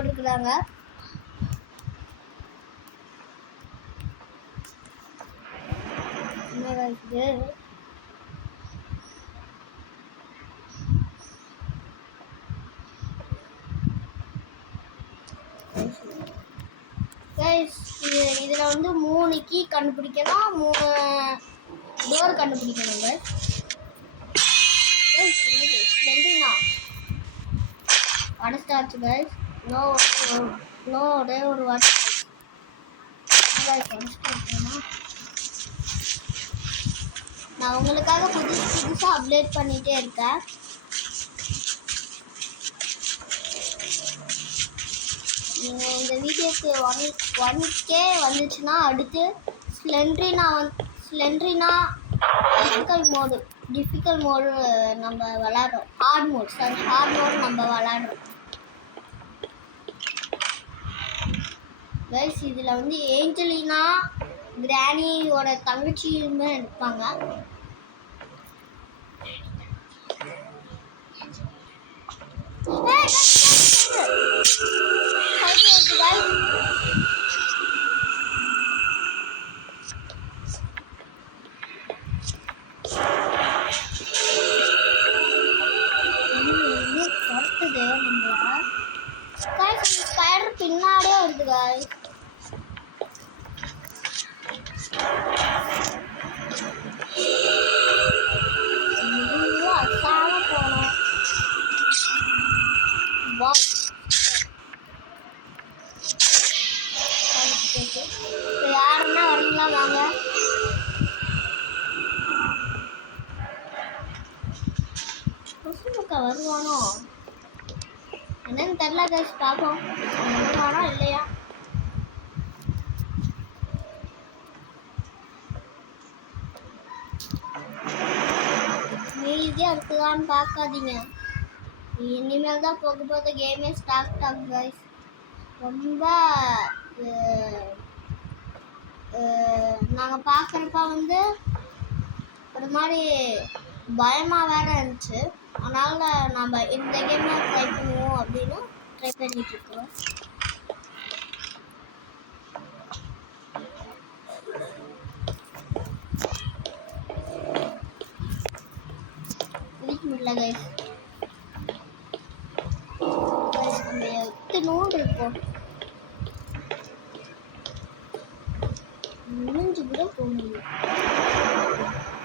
போட்டுருக்குறாங்க. என்னடா இது? இதில் வந்து 3 கீ கண்டுபிடிக்கணும், 3 டோர் கண்டுபிடிக்கணும். அடைச்சாச்சு கைஸ். நோ ஒரே ஒரு வாட்ச் நான் உங்களுக்காக புதுசாக அப்டேட் பண்ணிகிட்டே இருக்கேன். நீங்கள் இந்த வீடியோக்கு 1K வந்துச்சுன்னா அடுத்து ஸ்லெண்ட்ரினா டிஃபிகல்ட் மோடு நம்ம விளாடுறோம். ஹார்ட் மோட் நம்ம விளாடுறோம் கைஸ். இதில் வந்து ஏஞ்சலினா கிரானியோட தங்கச்சியுமே இருப்பாங்க. ஸ்பைடர் பின்னாடியே வருது guys. யாருன்னா வரீங்களா? வாங்க. வருவானோ என்னன்னு தெரியல கைஸ். பார்ப்போம் வருவானோ இல்லையா. ஈஸியாக இருக்குதான்னு பார்க்காதீங்க. இனிமேல் தான் போக கேமே ஸ்டார்ட் ஆகும் கைஸ். ரொம்ப நாங்கள் பார்க்குறப்ப வந்து ஒரு மாதிரி பயமாக வேற இருந்துச்சு. அதனால் நம்ம இந்த கேமை ட்ரை பண்ணுவோம் அப்படின்னு ட்ரை பண்ணிட்டு இருக்கோம். இதுக்கு முடியல கைஸ். நம்ம எத்தனோடு இருக்கோம், முடிஞ்சு கூட போக முடியும்.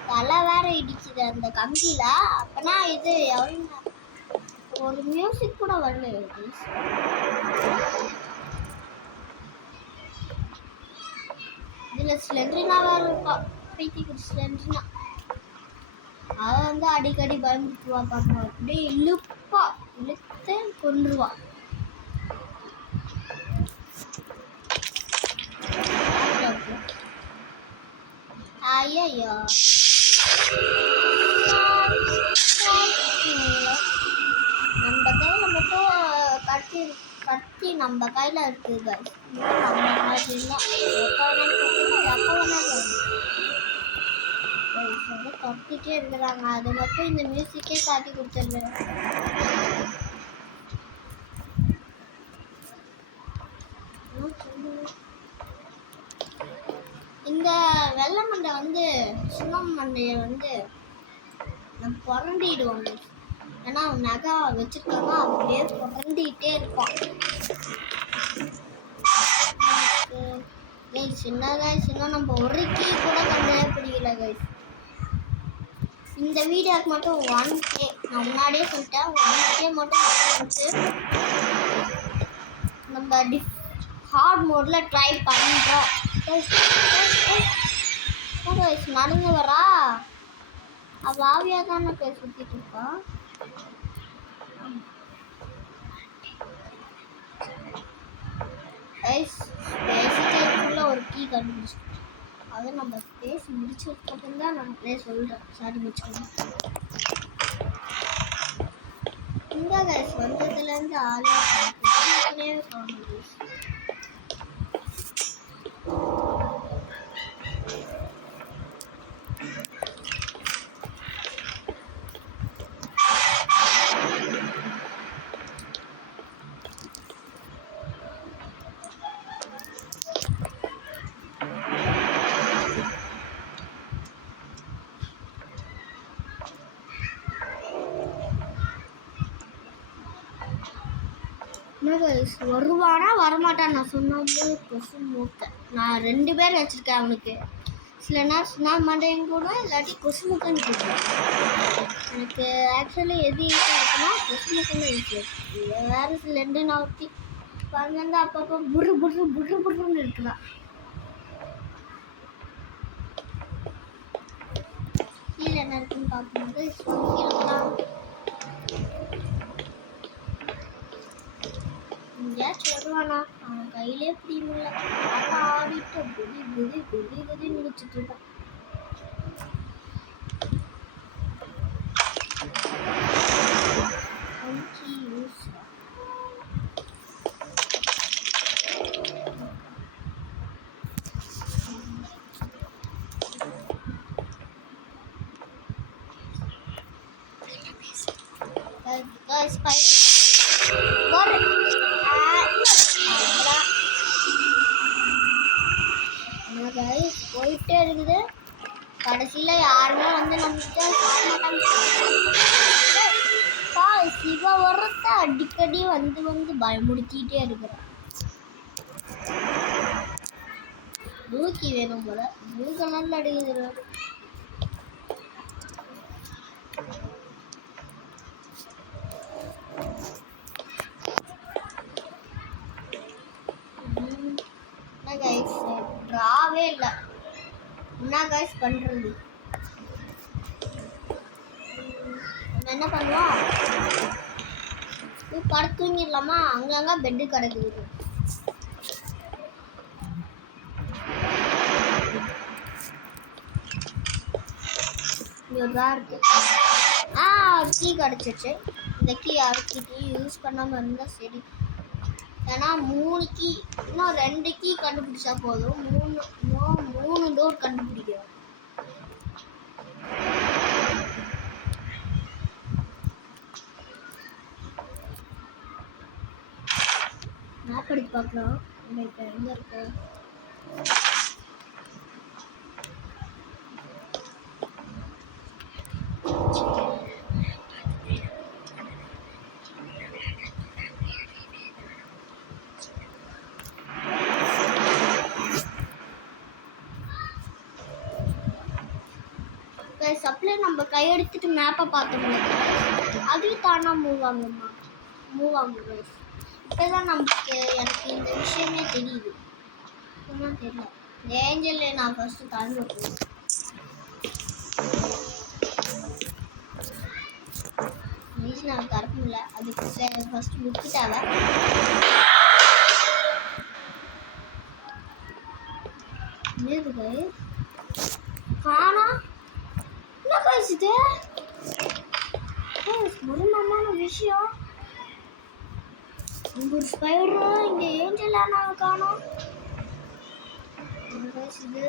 தலை வேற இடிக்குது அந்த கம்பியில. அப்பனா இது எவ்வளோ ஒரு மியூசிக் கூட வரல. இதுல ஸ்லெண்ட்ரினா வேற இருப்பா. ஸ்லெண்ட்ரினா அவ வந்து அடிக்கடி பயமுறுத்துவா. பார்க்கணும் அப்படியே இழுத்து கொண்டுருவா. ஐயோ நம்ம கையில் மட்டும் கத்தி நம்ம கையில் இருக்குது. நம்ம கத்திட்டே இருக்கிறாங்க. அது மட்டும் இந்த மியூசிக்கே காட்டி கொடுத்துருவேன். இந்த வெள்ளை மண்டை வந்து சுண்ணம் மண்டையை வந்து நம்ம புரண்டிடுவாங்க. ஏன்னா நகை வச்சிருக்காங்க, அப்படியே புரண்டிகிட்டே இருப்பான். சின்ன நம்ம ஒரு கீ கூட கண்டுபிடிக்கல கைஸ். இந்த வீடியோக்கு மட்டும் 1K நான் முன்னாடியே சொல்லிட்டேன். 1K மட்டும் நம்ம ஹார்ட் மோட்ல ட்ரை பண்ணுறோம். நடுங்க வரா அவ ஆவியா தானே போய் சுத்திட்டு இருக்கா. ஒரு கீ கண்டுபிடிச்சு அதை நம்ம பேசி முடிச்சதுக்கப்புறம் தான் நான் அப்படியே சொல்கிறேன். சாரி முடிச்சுக்கணும். இந்த கைஸ் வந்ததுலேருந்து ஆளே காணும். என்ன கைஸ் வருவானா வரமாட்டான் நான் சொன்னது கொசு மூக்கை நான் 2 பேர் வச்சுருக்கேன் அவனுக்கு சில நான் மண்டையும் கூட இல்லாட்டி கொசு மூக்கன்னு கூப்பிடுவேன் எனக்கு ஆக்சுவலி எது ஈஸியாக இருக்குன்னா கொசு மூக்கன்னு ஈஸியாக வேறு சில 2 நான் ஒருத்தி வந்து அப்பப்போ புர்ருன்னு இருக்கலாம் கீழே என்ன இருக்குன்னு பார்க்கும்போது எங்கேயாச்சும் வருவானா அவன் கையிலே பிடி முடியல ஆடிட்டு குதி முடிச்சுட்டு இருக்கான் போயிட்டே இருக்குது கடைசியில யாருமே வந்து நம்மகிட்ட சிவ வர்றத அடிக்கடி வந்து பயமுடுத்திட்டே இருக்கிறான் தூக்கி வேணும் போல ப்ளூ கலர்ல அடிக்கிறாரு ட்ராவே இல்லை என்ன கைஸ் பண்றது என்ன பண்ணுவோம் படுத்து தூங்கிடலாமா அங்கங்க பெட்டு கிடக்குது இருக்கு கீ கிடச்சிச்சு இந்த கீ அடுத்த கீ யூஸ் பண்ணாமல் இருந்தால் சரி ஏன்னா 3 கீ இன்னும் 2 கீ கண்டுபிடிச்சா போதும் 3 டோர் கண்டுபிடிக்கிறோம் மேப் எடுத்து பார்க்கலாம் இப்போ எங்கே இருக்கு சப்ளை நம்ம கையெடுத்துட்டு மேப்பை பார்த்தோம்னா அதுக்கு தானா மூவ் ஆகுமா இப்போதான் நமக்கு எனக்கு இந்த விஷயமே தெரியுது ஒன்றும் தெரியல ஏஞ்சலில் நான் ஃபஸ்ட்டு கலந்து வைப்பேன் நான் தரப்பு இல்லை அதுக்கு ஃபஸ்ட்டு புக்கு தேவை காணா என்ன பேசுது முருகமான விஷயம் இங்க ஒரு ஸ்பைடரும் இங்க ஏஞ்சல் ஆனாவை காணோம் பேசுது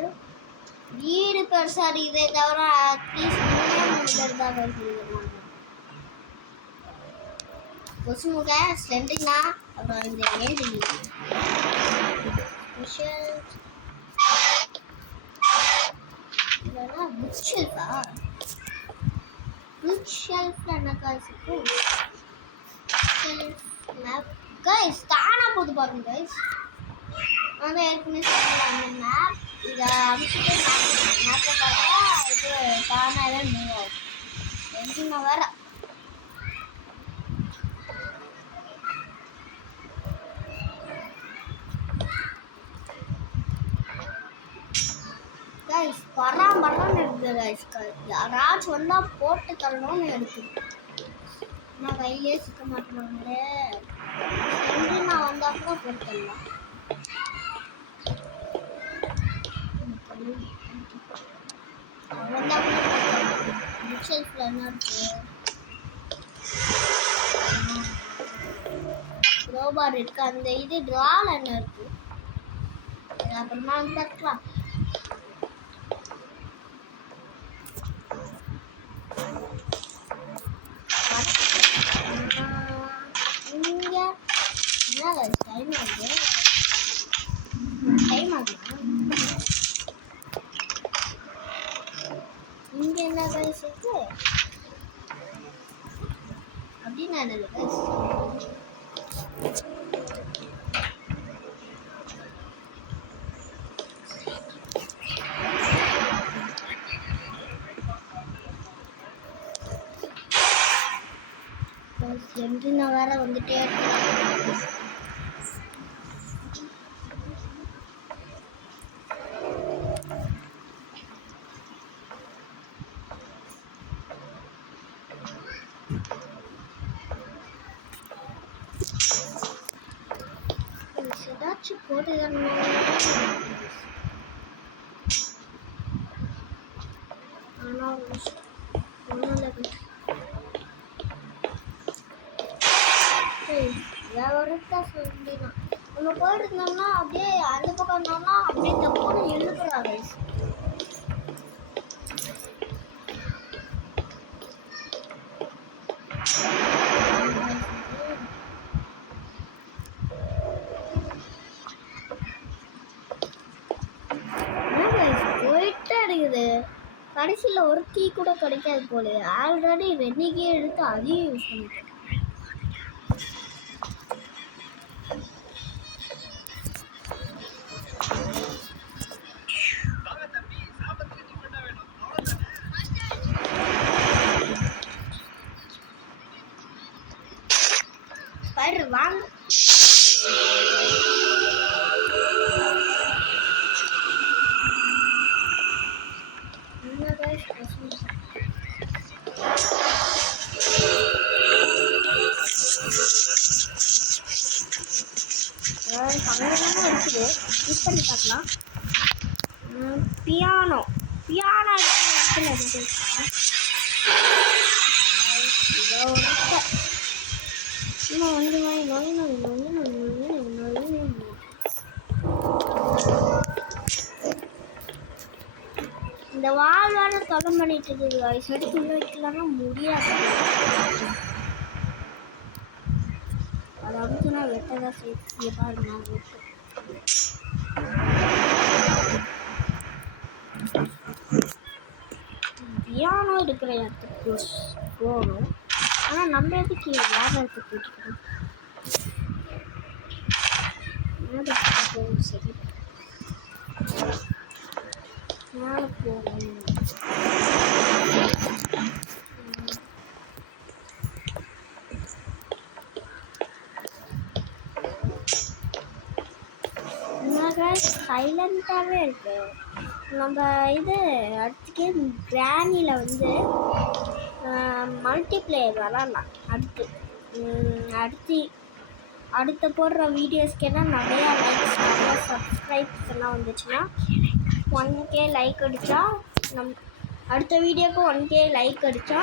வீடு பெருசா இதே தவிர அட்லீஸ்ட் 3 பேர் தான் பேசுது கொசுமுக ஸ்லெண்டிங்னா அப்புறம் இந்த ஏஞ்சல் புக் ஷெல்ஃபா புக் ஷெல்ஃப்ல என்ன காசு மேப் கைஸ் தானா போது பாருங்க கைஸ் நான் ஏற்கனவே சொன்னேன் அந்த மேப் இதை அனுப்பிட்டு மேப்பை பார்த்தா இது தானாவே மூவ் ஆகும் எங்கேயுமே வேற கைஸ் பராமரான்னு இருக்குது கைஸ் யாராச்சும் வந்தால் போட்டு தரணும்னு இருக்குது நான் கையிலே சிக்க மாட்டேனாங்களே சென்று நான் வந்தால் கூட போட்டு தரலாம் வந்தால் கூட புக் ஷெல்ஃபில் என்ன இருக்குது ரோபார் இருக்குது அந்த இது ட்ரால் என்ன இருக்குது அப்புறமா வந்து பார்க்கலாம் இங்க என்ன கைஸ் இருக்கு அப்படின்னு என்று நான் வேற வந்துட்டே இருக்கேன். ஏதாச்சும் போட்டு ஆனால் ஒருத்தா சொல்லினா நம்ம போயிட்டு இருந்தோம்னா அப்படியே அந்த பக்கம் இருந்தோம்னா அப்படியே தப்புன்னு எழுதுறாங்க. போயிட்டே இருக்குது. கடைசியில் ஒரு கீ கூட கிடைக்காது போல. ஆல்ரெடி 2 கீ எடுத்து அதையும் யூஸ் பண்ணிட்டேன். வாங்க இருக்குது, யூஸ் பண்ணி பார்க்கலாம். பியானோ இந்த வாழ்வான தொடம் பண்ணிட்டு இருக்குது. வயசு உள்ள வைக்கலாம்னா முடியாது. அதை வந்து நான் வெட்டதான் சேர்த்துப்பா நான் விட்டு பியானோ இருக்கிற இடத்துக்கு போகணும். ஆனால் நம்ம எதுக்கு வேற இடத்துக்கு போட்டுக்கணும். சரி மேலே போகணும். சைலண்டாகவே இருக்கு. நம்ம இது அடுத்துக்கே கிரானியில் வந்து மல்டிப்ளேயர் விளாட்லாம். அடுத்து போடுற வீடியோஸ்க்கெல்லாம் நிறையா லைக்ஸ் நிறையா சப்ஸ்கிரைப்ஸ் எல்லாம் வந்துச்சுன்னா 1K லைக் அடித்தா அடுத்த வீடியோக்கு 1K லைக் அடித்தா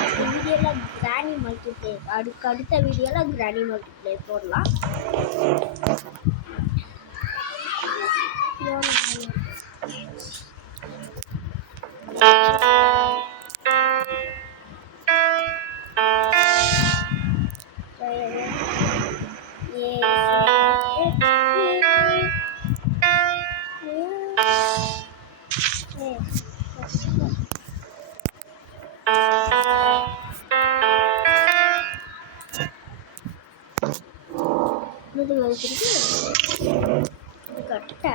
அடுத்த வீடியோவில் கிரானி மல்டிப்ளேயர் அடுத்த வீடியோவில் கிரானி மல்டிப்ளேயர் போடலாம். கட்ட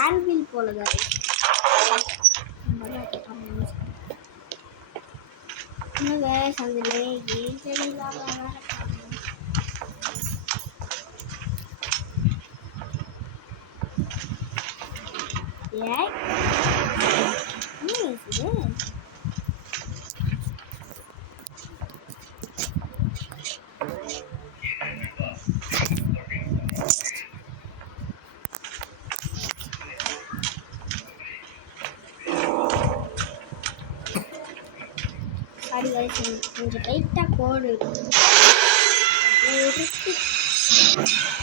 ஆல்வில் போலதான் வேற சந்திலே கொஞ்சம் டைட்டாக கோடு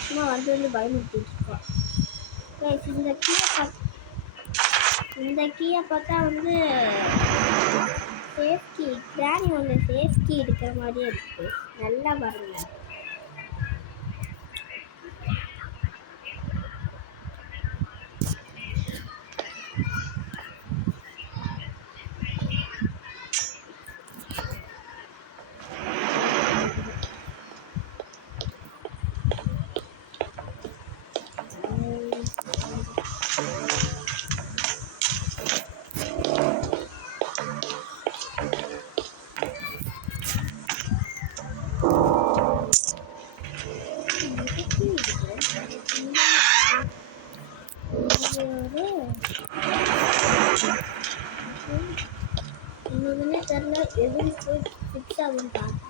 சும்மா வந்து பயமுறுத்திட்டுருக்கோம். இந்த கீயை பார்த்தா வந்து சேஃப்கி கிரானி ஒன்று சேஃப்கி இருக்கிற மாதிரியே இருக்குது. நல்லா பாருங்க. எப்படி போய் ஃபிக்ஸ் ஆகும் பார்க்கணும்.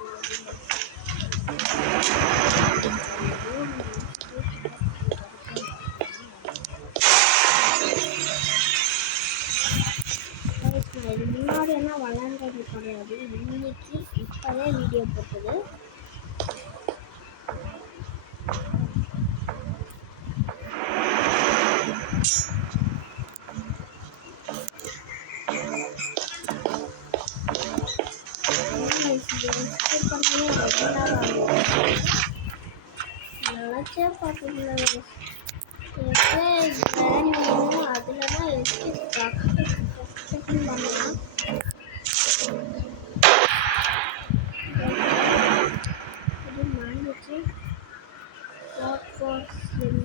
இது முன்னாடி என்ன விளையாண்டது கிடையாது. இன்னைக்கு இப்போவே வீடியோ போட்டது. நினைச்சே பார்க்கல. அதில் தான் எஸ்கேப் பண்ணலாம். இது மறந்துச்சு. வாட் ஃபார் ஸ்லிம்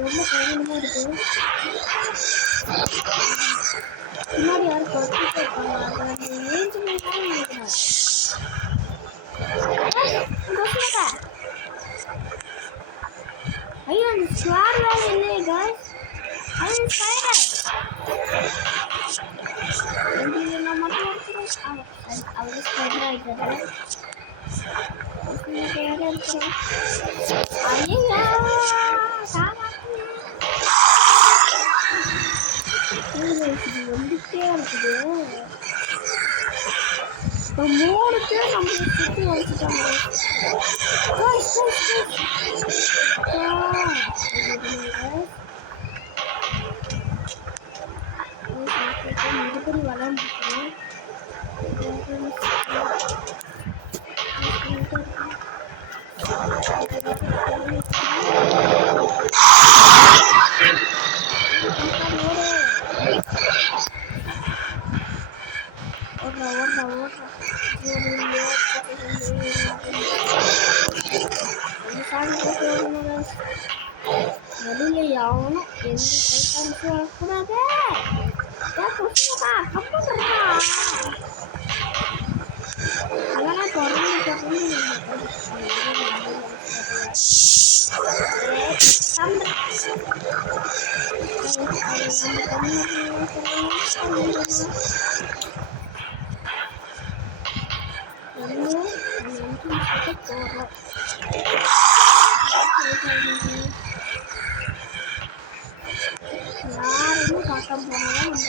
ரொம்ப கவனமாக இருக்குது. பின்னாடி யாரும் கொட்டிட்டு இருக்காங்க. ஐயோ அந்த ஸ்குவார் வேலை இல்லையே காய்ஸ். அது ஸ்பைடர் நான் மட்டும் எடுத்துக்கிறேன். அவரு ஸ்பைடர் ஆகிட்டாரு. வேற இருக்கிறோம். ஐயா வந்துட்டே இருக்குது. இப்போ 3 பேர் நம்ம சுற்றி வச்சுட்டாங்க. மறுபடி விளாண்டுக்கிறேன். வெளியில் யாவனும் எந்த சைட்டானுக்கு வரக்கூடாது. அதெல்லாம் தொடர்ந்து யாருமே பார்க்காம போனாலும் நம்ம